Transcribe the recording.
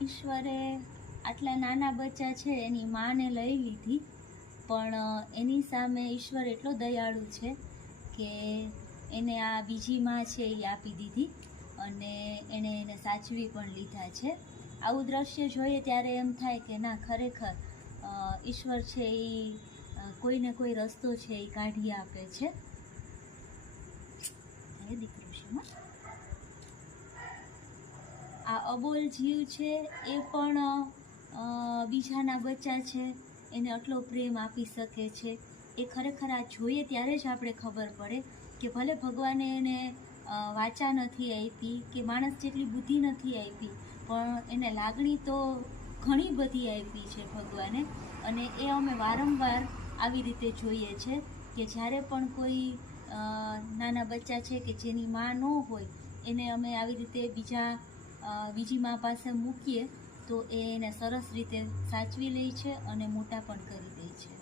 ઈશ્વરે આટલા નાના બચ્ચા છે એની માને લઈ લીધી, પણ એની સામે ઈશ્વર એટલો દયાળુ છે કે એને આ બીજી માં છે એ આપી દીધી અને એણે એને સાચવી પણ લીધા છે. આવું દ્રશ્ય જોઈએ ત્યારે એમ થાય કે ના, ખરેખર ઈશ્વર છે એ કોઈને કોઈ રસ્તો છે એ કાઢી આપે છે. એ દીકરું છે, આ અબોલ જીવ છે એ પણ બીજાના બચ્ચા છે એને આટલો પ્રેમ આપી શકે છે. એ ખરેખર આ જોઈએ ત્યારે જ આપણે ખબર પડે કે ભલે ભગવાને એને વાચા નથી આપી કે માણસ જેટલી બુદ્ધિ નથી આપી, પણ એને લાગણી તો ઘણી બધી આપી છે ભગવાને. અને એ અમે વારંવાર આવી રીતે જોઈએ છે કે જ્યારે પણ કોઈ નાના બચ્ચા છે કે જેની માં ન હોય એને અમે આવી રીતે બીજી માં પાસે મૂકીએ તો એ એને સરસ રીતે સાચવી લે છે અને મોટા પણ કરી દે છે.